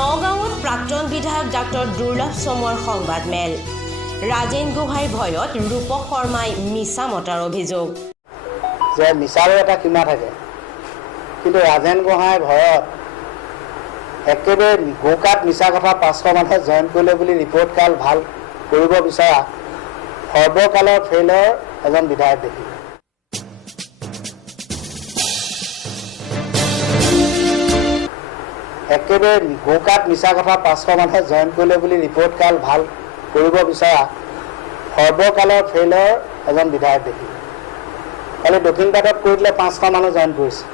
নগাঁৱত প্ৰাক্তন বিধায়ক ডাক্তৰ দুৰ্লভ চমুৱাৰ সংবাদমেল ৰাজেন গোহাঁইৰ ভয়ত ৰূপক শৰ্মাই মিছা মতাৰ অভিযোগ যে মিছাৰো এটা সীমা থাকে কিন্তু ৰাজেন গোহাঁইৰ ভয়ত একেবাৰে গোকাত মিছা কথা 500 মানুহে জইন কৰিলে বুলি ৰিপৰ্ট কাৰ্ড ভাল কৰিব বিচৰা সৰ্বকালৰ ফেইলৰ এজন বিধায়ক দেখি একেবাৰে গোকাত মিছা কথা 500 মানুহে জইন কৰিলে বুলি ৰিপৰ্ট কাৰ্ড ভাল কৰিব বিচৰা সৰ্বকালৰ ফেইলৰ এজন বিধায়ক দেখি কালি দক্ষিণপাটত কৈ দিলে 500 মানুহ জইন কৰিছে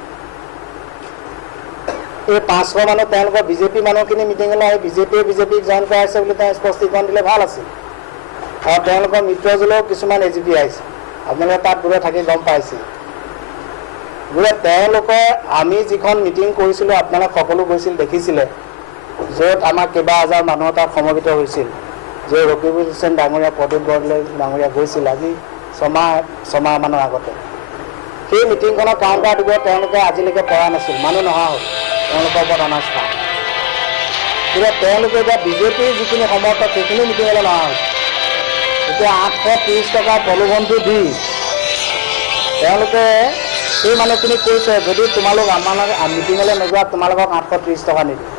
এই 500 মানুহ তেওঁলোকৰ বিজেপি মানুহখিনি মিটিঙলৈ আহি বিজেপিক জইন কৰাইছে বুলি তেওঁ স্পষ্টীকৰণ দিলে ভাল আছিল আৰু তেওঁলোকৰ মিত্ৰজোলেও কিছুমান এজিপি আহিছে আপোনালোকে তাত দূৰে থাকি গম পাইছে বোলে তেওঁলোকৰ আমি যিখন মিটিং কৰিছিলোঁ আপোনালোক সকলো গৈছিল দেখিছিলে য'ত আমাৰ কেইবা হাজাৰ মানুহ তাত সমবেত হৈছিল যে ৰকিবুল হুছেইন ডাঙৰীয়া প্ৰদীপ বৰদলৈ ডাঙৰীয়া গৈছিল আজি ছমাহমানৰ আগতে সেই মিটিংখনৰ কাউণ্টাৰ দিব তেওঁলোকে আজিলৈকে পৰা নাছিল মানুহ নহা হ'ল তেওঁলোকৰ ওপৰত অনাস্থা কিন্তু তেওঁলোকে এতিয়া বিজেপিৰ যিখিনি সমৰ্থক সেইখিনি মিটিঙলৈ নহা হ'ল এতিয়া 830 টকাৰ প্ৰলোভনটো দি তেওঁলোকে সেই মানুহখিনিক কৈছে যদি তোমালোক আমাৰ মিটিঙলৈ নোযোৱা তোমালোকক 830 টকা নিদিওঁ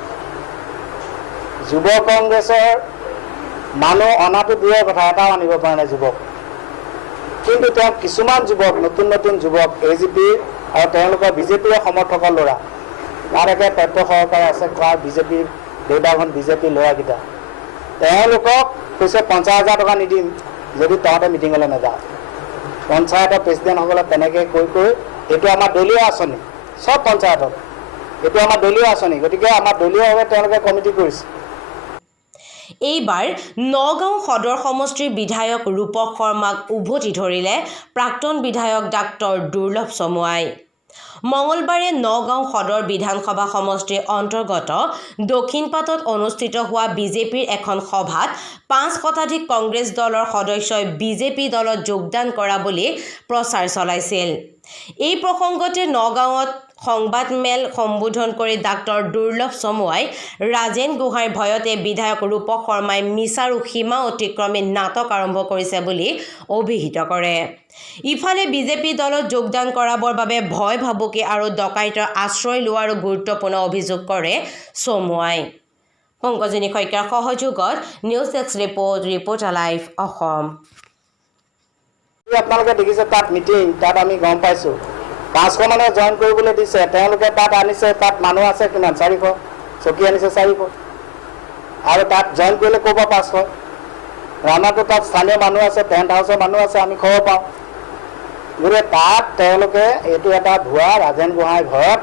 যুৱ কংগ্ৰেছৰ মানুহ অনাটো দূৰৰ কথা এটাও আনিব পৰা নাই যুৱক কিন্তু তেওঁ কিছুমান যুৱক নতুন যুৱক এজিপি আৰু তেওঁলোকৰ বিজেপিৰ সমৰ্থকৰ ল'ৰা তাৰ একে তথ্য সহকাৰে আছে কোৱা বিজেপিৰ দেউতাখন বিজেপিৰ ল'ৰাকেইটা তেওঁলোকক কৈছে 50,000 টকা নিদিম যদি তহঁতে মিটিঙলৈ নাযাওঁ পঞ্চায়তৰ প্ৰেচিডেণ্টসকলে তেনেকৈ কৈ এইটো আমাৰ দলীয় আঁচনি চব পঞ্চায়তত এইটো আমাৰ দলীয় আঁচনি গতিকে আমাৰ দলীয়ভাৱে তেওঁলোকে কমিটি কৰিছে এইবাৰ নগাঁও সদৰ সমষ্টিৰ বিধায়ক ৰূপক শৰ্মাক উভতি ধৰিলে প্ৰাক্তন বিধায়ক ডাক্তৰ দুৰ্লভ চমুৱাই মঙলবাৰে নগাঁও সদৰ বিধানসভা সমষ্টিৰ অন্তৰ্গত দক্ষিণপাটত অনুষ্ঠিত হোৱা বিজেপিৰ এখন সভাত 5 শতাধিক কংগ্ৰেছ দলৰ সদস্যই বিজেপি দলত যোগদান কৰা বুলি প্ৰচাৰ চলাইছিল এই প্ৰসংগতে নগাঁৱত সংবাদমেল সম্বোধন কৰি ডাক্তৰ দুৰ্লভ চমুৱাই ৰাজেন গোহাঁইৰ ভয়তে বিধায়ক ৰূপক শৰ্মাই মিছাৰো সীমা অতিক্ৰমী নাটক আৰম্ভ কৰিছে বুলি অভিহিত কৰে ইফালে বিজেপি দলত যোগদান কৰাবৰ বাবে ভয় ভাবুকি আৰু ডকাইতৰ আশ্ৰয় লোৱাৰো গুৰুত্বপূৰ্ণ অভিযোগ কৰে চমুৱাই পংকজনী শইকীয়াৰ সহযোগত news x report live Assam আপোনালোকে দেখিছে তাত মিটিং তাত আমি গম পাইছোঁ 500 মানুহে জইন কৰিবলৈ দিছে তেওঁলোকে তাত আনিছে তাত মানুহ আছে কিমান 400 চকী আনিছে 400 আৰু তাত জইন কৰিলে ক'ব 500 ৰাণাটো তাত স্থানীয় মানুহ আছে টেণ্ট হাউচৰ মানুহ আছে আমি খবৰ পাওঁ গতিকে তাত তেওঁলোকে এইটো এটা ভুৱা ৰাজেন গোহাঁইৰ ভয়ত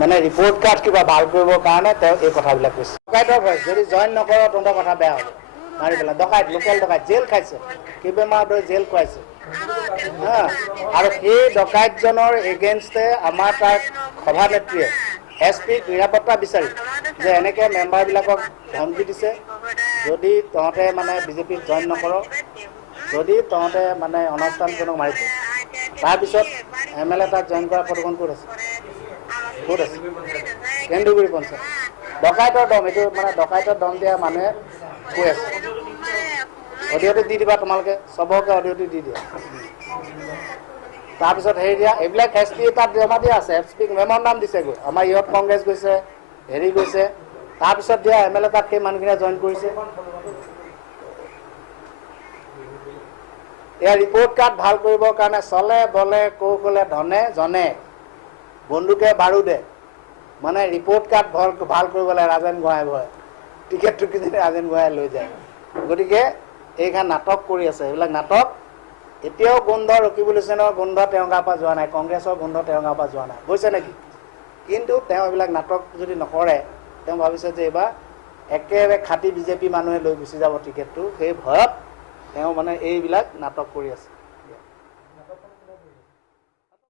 মানে ৰিপৰ্ট কাৰ্ড কিবা ভাল কৰিবৰ কাৰণে তেওঁ এই কথাবিলাক কৈছে ডকাইতৰ ভয় যদি জইন নকৰ তহঁতৰ কথা বেয়া হ'ব মাৰি পেলাই ডকাইত লোকেল ডকাইত জেল খাইছে কেইবামাহ ধৰি জেল খুৱাইছে আৰু সেই ডকাইতজনৰ এগেইনষ্টে আমাৰ তাৰ সভানেত্ৰীয়ে এছপিক নিৰাপত্তা বিচাৰি যে এনেকৈ মেম্বাৰবিলাকক ধমকি দিছে যদি তহঁতে মানে বিজেপিত জইন নকৰ যদি তহঁতে মানে অনাস্থানজনক মাৰিছে তাৰপিছত MLA তাক জইন কৰা প্ৰদূষণ ক'ত আছে কেন্দুগুৰি পঞ্চায়ত ডকাইতৰ দম এইটো মানে ডকাইতৰ দম দিয়া মানুহে কৈ আছে অডিঅ'টো দি দিবা তোমালোকে চবকে অডিঅ'টো দি দিয়া তাৰপিছত হেৰি দিয়া এইবিলাক SP তাত জমা দিয়া আছে SP মেমৰ নাম দিছে গৈ আমাৰ ইহঁত কংগ্ৰেছ গৈছে হেৰি গৈছে তাৰপিছত দিয়া MLA তাত সেই মানুহখিনিয়ে জইন কৰিছে এয়া ৰিপৰ্ট কাৰ্ড ভাল কৰিবৰ কাৰণে চলে বলে কৌশলে ধনে জনে বন্দুকে বাৰুদে মানে ৰিপৰ্ট কাৰ্ড ভাল কৰিবলৈ ৰাজেন গোহাঁই ভয় টিকেটটো কিনি ৰাজেন গোহাঁই লৈ যায় গতিকে এইখন নাটক কৰি আছে এইবিলাক নাটক এতিয়াও গোন্ধ ৰকিবুল হুছেইনৰ গোন্ধ তেওঁৰ গাৰ পৰা যোৱা নাই কংগ্ৰেছৰ গোন্ধ তেওঁৰ গাৰ পৰা যোৱা নাই গৈছে নেকি কিন্তু তেওঁ এইবিলাক নাটক যদি নকৰে তেওঁ ভাবিছে যে এইবাৰ একেবাৰে খাটি বিজেপি মানুহে লৈ গুচি যাব টিকেটটো সেই ভয়ত তেওঁ মানে এইবিলাক নাটক কৰি আছে